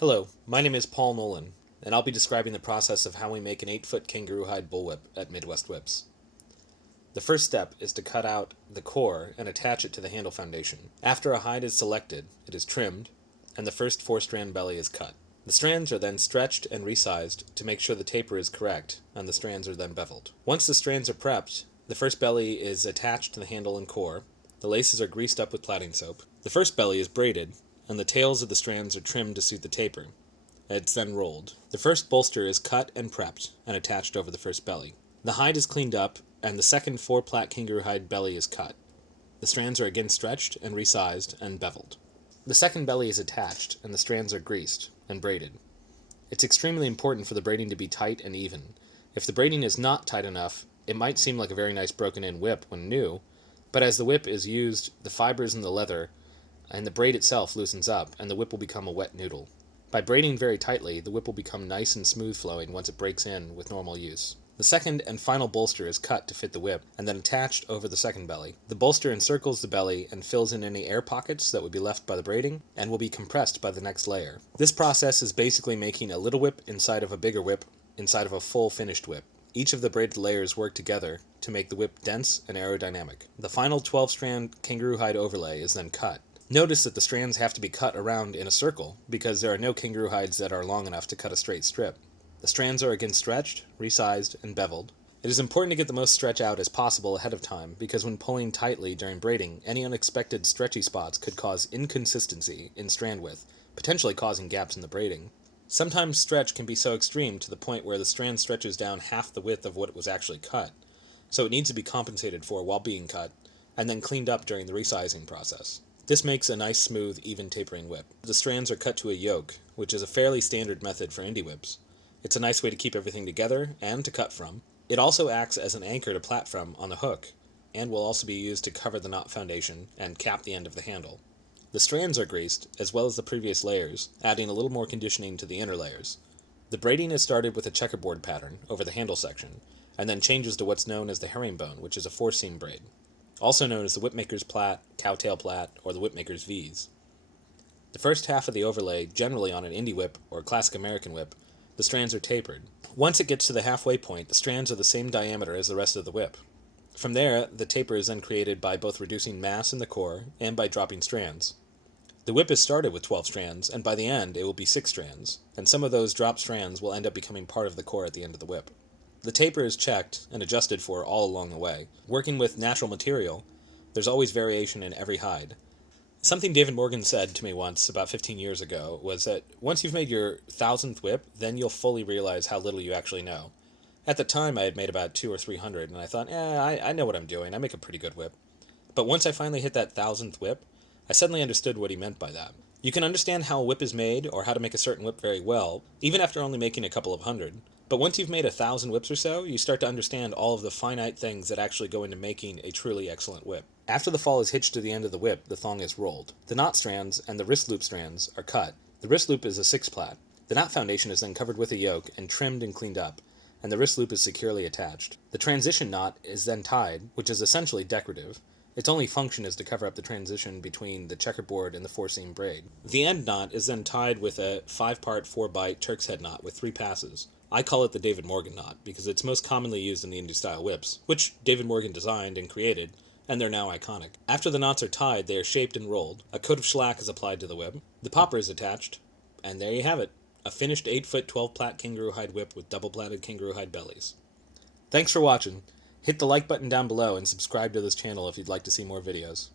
Hello, my name is Paul Nolan, and I'll be describing the process of how we make an 8-foot kangaroo hide bullwhip at Midwest Whips. The first step is to cut out the core and attach it to the handle foundation. After a hide is selected, it is trimmed, and the first 4-strand belly is cut. The strands are then stretched and resized to make sure the taper is correct, and the strands are then beveled. Once the strands are prepped, the first belly is attached to the handle and core. The laces are greased up with plaiting soap. The first belly is braided, and the tails of the strands are trimmed to suit the taper. It's then rolled. The first bolster is cut and prepped and attached over the first belly. The hide is cleaned up, and the second 4-plait kangaroo hide belly is cut. The strands are again stretched and resized and beveled. The second belly is attached, and the strands are greased and braided. It's extremely important for the braiding to be tight and even. If the braiding is not tight enough, it might seem like a very nice broken-in whip when new, but as the whip is used, the fibers in the leather and the braid itself loosens up, and the whip will become a wet noodle. By braiding very tightly, the whip will become nice and smooth flowing once it breaks in with normal use. The second and final bolster is cut to fit the whip, and then attached over the second belly. The bolster encircles the belly and fills in any air pockets that would be left by the braiding, and will be compressed by the next layer. This process is basically making a little whip inside of a bigger whip, inside of a full finished whip. Each of the braided layers work together to make the whip dense and aerodynamic. The final 12-strand kangaroo hide overlay is then cut. Notice that the strands have to be cut around in a circle, because there are no kangaroo hides that are long enough to cut a straight strip. The strands are again stretched, resized, and beveled. It is important to get the most stretch out as possible ahead of time, because when pulling tightly during braiding, any unexpected stretchy spots could cause inconsistency in strand width, potentially causing gaps in the braiding. Sometimes stretch can be so extreme to the point where the strand stretches down half the width of what was actually cut, so it needs to be compensated for while being cut, and then cleaned up during the resizing process. This makes a nice, smooth, even tapering whip. The strands are cut to a yoke, which is a fairly standard method for indie whips. It's a nice way to keep everything together and to cut from. It also acts as an anchor to plait from on the hook, and will also be used to cover the knot foundation and cap the end of the handle. The strands are greased, as well as the previous layers, adding a little more conditioning to the inner layers. The braiding is started with a checkerboard pattern over the handle section, and then changes to what's known as the herringbone, which is a 4-seam braid, also known as the whipmaker's plait, cowtail plait, or the whipmaker's V's. The first half of the overlay, generally on an indie whip or classic American whip, the strands are tapered. Once it gets to the halfway point, the strands are the same diameter as the rest of the whip. From there, the taper is then created by both reducing mass in the core and by dropping strands. The whip is started with 12 strands, and by the end it will be 6 strands, and some of those dropped strands will end up becoming part of the core at the end of the whip. The taper is checked and adjusted for all along the way. Working with natural material, there's always variation in every hide. Something David Morgan said to me once, about 15 years ago, was that once you've made your 1,000th whip, then you'll fully realize how little you actually know. At the time, I had made about 200 or 300, and I thought, I know what I'm doing, I make a pretty good whip. But once I finally hit that 1,000th whip, I suddenly understood what he meant by that. You can understand how a whip is made, or how to make a certain whip very well, even after only making a couple of hundred. But once you've made 1,000 whips or so, you start to understand all of the finite things that actually go into making a truly excellent whip. After the fall is hitched to the end of the whip, the thong is rolled. The knot strands and the wrist loop strands are cut. The wrist loop is a 6-plait. The knot foundation is then covered with a yoke and trimmed and cleaned up, and the wrist loop is securely attached. The transition knot is then tied, which is essentially decorative. Its only function is to cover up the transition between the checkerboard and the 4-seam braid. The end knot is then tied with a 5-part 4-bight Turk's head knot with 3 passes. I call it the David Morgan knot because it's most commonly used in the indie-style whips, which David Morgan designed and created, and they're now iconic. After the knots are tied, they are shaped and rolled. A coat of shellac is applied to the whip. The popper is attached, and there you have it, a finished 8-foot 12-plait kangaroo hide whip with double-plaited kangaroo hide bellies. Thanks for watching. Hit the like button down below and subscribe to this channel if you'd like to see more videos.